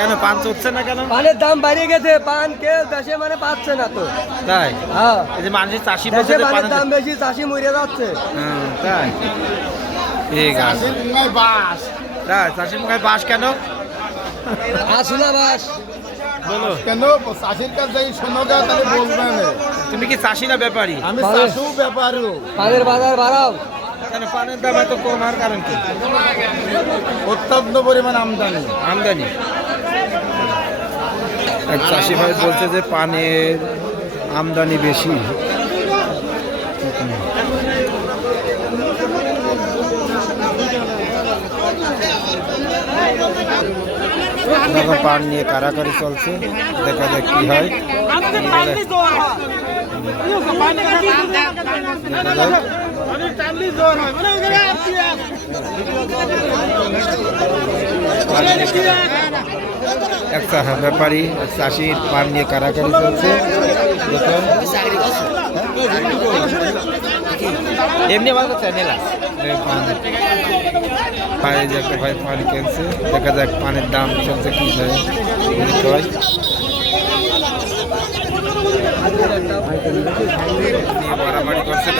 কেন পান চলছে না কেন? পানের দাম বাড়িয়ে গেছে পান কেউ দেশে মানে পাচ্ছে না তো। তাই? হ্যাঁ। এই যে মানুষের চাষি দেশে পানের পানের দাম বেশি চাষি মরে যাচ্ছে। হ্যাঁ, তাই। ঠিক আছে। তাই চাষির মুখে বাস কেন? আসুনা বাস। বলো। কেন? চাষির কাছে শোনো তাহলে বলবেন তুমি কি চাষি না ব্যাপারী? আমি পারে। চাষু ব্যাপারও পানের বাজার বাড়াও। কেন পানের দাম এত কম আর কারণ কি? অত্যন্ত পরিমাণ আমদানি। আমদানি। এক চাষি ভাই বলছে যে পানের আমদানি বেশি। পান নিয়ে কারাকারি চলছে। দেখা যাক কি হয়। দেখা যাক। এক চা- ব্যাপারী এক চাষির পান নিয়ে কারাকারি চলছে? এমনি কাছে নেলা পান যে পান কিনছে। দেখা যাক পানের দাম চলছে কি হয় হয় করছে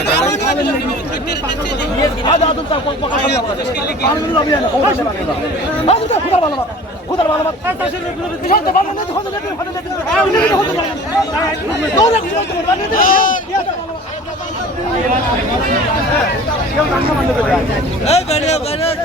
দেখা যাক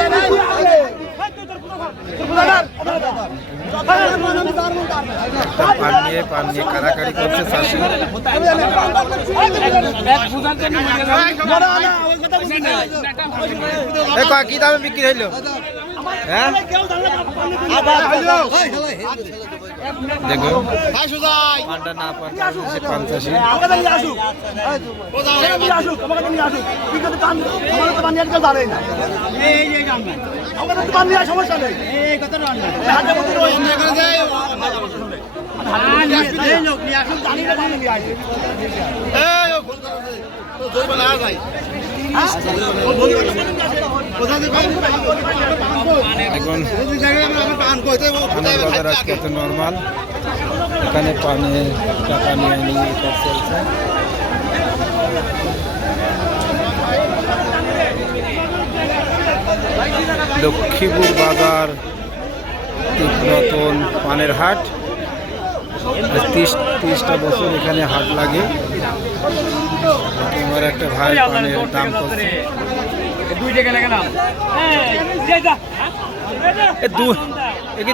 পান নিয়ে পান নিয়ে কারাকারি করছে চাষি কি দামে বিক্রি হইল? হ্যাঁ? না কারণে সে পান চাষি সমস্যা নেই নর্মাল এখানে পানে টাকা নিয়ে নিয়ে চলছে লক্ষ্মীপুর বাজার নতুন পানের হাট। তিরিশ তিরিশটা বছর এখানে হাট লাগে। আমার একটা ভাই পানের দাম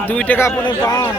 দুই টাকা আপনার পান?